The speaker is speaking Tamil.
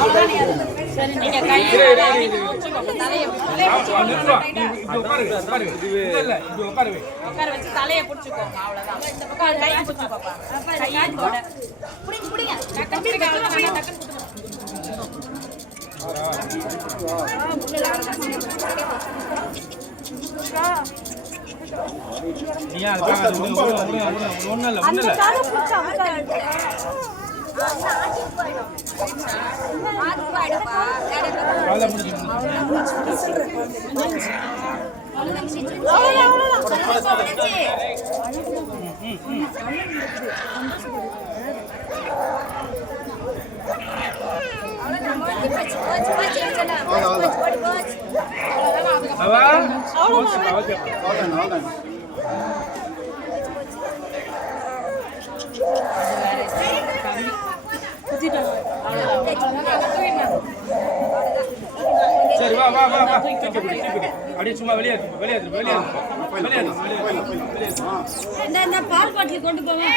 நீங்க கையை உட்கார வச்சு தலையை பிடிச்சுக்கோங்க. அவ்வளவுதான். இந்த பக்கம் கையை பிடிச்சுக்கோப்பா. கையோட புடிங்க. டக்கு நீயா ஒண்ணு இல்ல சரி வா வா வா அப்படியே சும்மா வெளியே பால் பாட்டில் கொண்டு போவேன்.